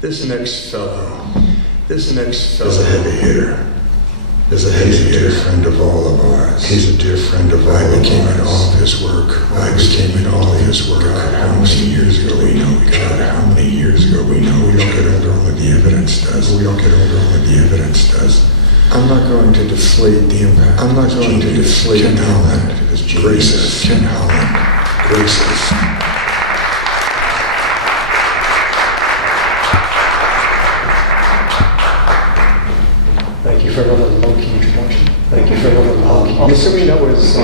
This next fellow is a heavy hitter. He's a dear friend of all of ours. He's a dear friend of all of ours. I became in all of his work. How many years ago we know each other? How many years ago we know we don't get older, only the evidence does. I'm not going to deflate the impact. Ken Howland graces. Thank you for another low-key introduction. I'm assuming that was,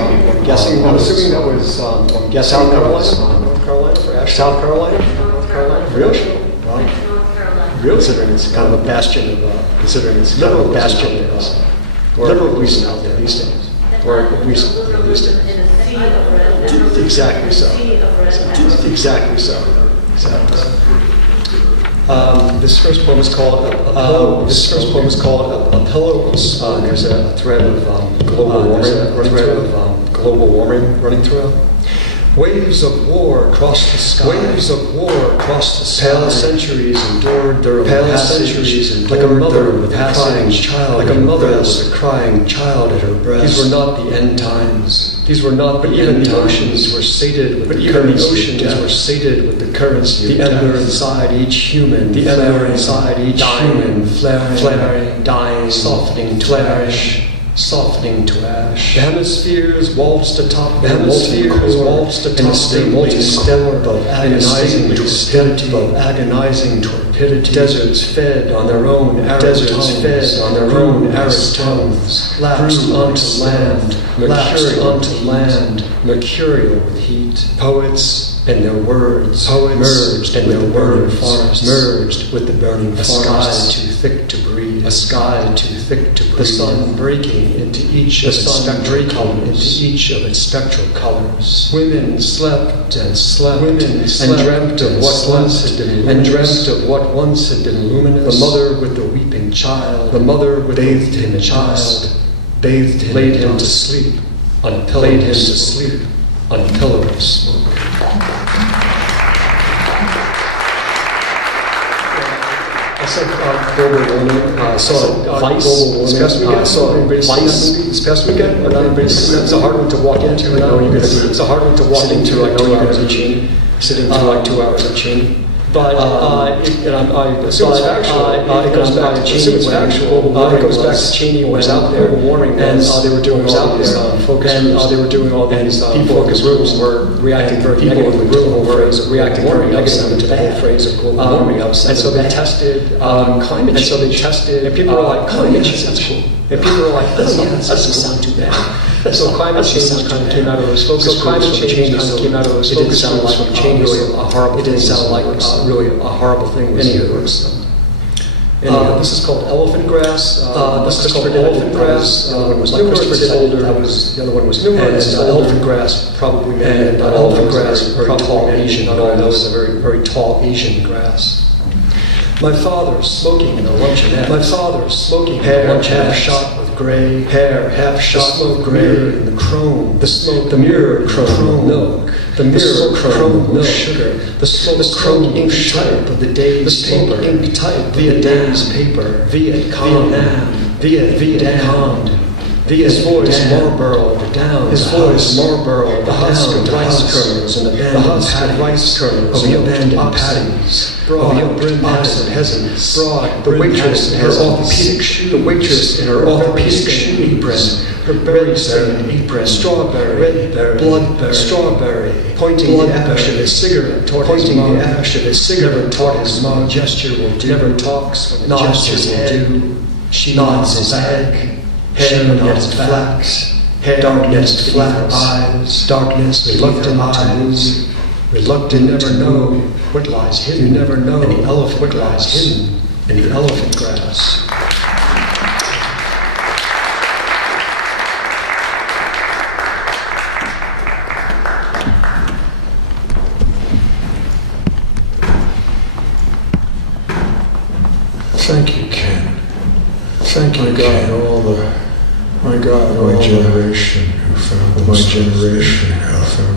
South Carolina? Really? Wow. Considering it's kind of a bastion of, liberal reason out there these days. Exactly so. This first poem is called A Pillow. There's a thread of global warming running through. Waves of war across the sky. Pale centuries endured their passage, like a mother with a crying child at her breast. These were not the end times. But even the oceans were sated with the currency of death. The ember inside each human, flaring, dying, softening to ash. The hemispheres waltzed atop in a stately step of agonizing torpidity. Deserts fed on their own arid tones, lapsed onto land, mercurial with heat. Poets and their words merged with the burning forest. A sky too thick to breathe. The sun breaking into each of its spectral colors. Women slept and dreamt of what once had been luminous. The mother with the weeping child. Bathed him to sleep on a pillow of smoke. I saw global warming. I saw Vice this past weekend. It's a hard one to walk into. I know you're going to be sitting through like 2 hours of Cheney. But I assume it's factual. It goes back to Cheney was out there warming, and they were doing all these people in the room were reacting very negatively to the whole phrase of global warming. And so they tested climate change. And people were like, climate change, that's cool. And people were like, that doesn't sound too bad. So climate change kind of came out of those focus groups. It didn't sound like really a horrible thing. It didn't sound like really a horrible thing. This is called elephant grass. The other one was like Christopher older. The other one was elephant grass probably meant elephant grass, very tall Asian. That was a very, very tall Asian grass. My father smoking in a luncheonette. Hair half shot with gray. The smoke gray in the chrome. The mirror chrome milk. The mirror chrome milk sugar. The smoke ink type of the day's paper. Viet Cong. His voice Marlboro down. The husk of rice kernels and the abandoned patties. Broad brimmed peasants. The waitress in her orthopedic shoe apron. Her berry-stained apron. Strawberry. Pointing the ash of his cigarette toward his mug. Gesture will do. Never talks. Nods his head. She nods his head. Hair nods flax. Darkness, reluctant never know what lies hidden. And the elephant lies hidden in the elephant grass. Thank you, Ken. My generation who found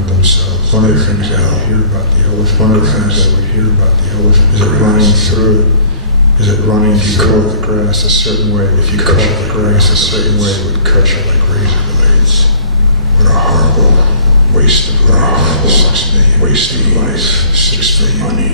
themselves. One of the things I would hear about the elephant is it running through Is it running? If you cut the grass a certain way, if you cut the grass a certain way, it would cut you like razor blades. What a horrible waste of life. 6 million waste of life. 6 million money.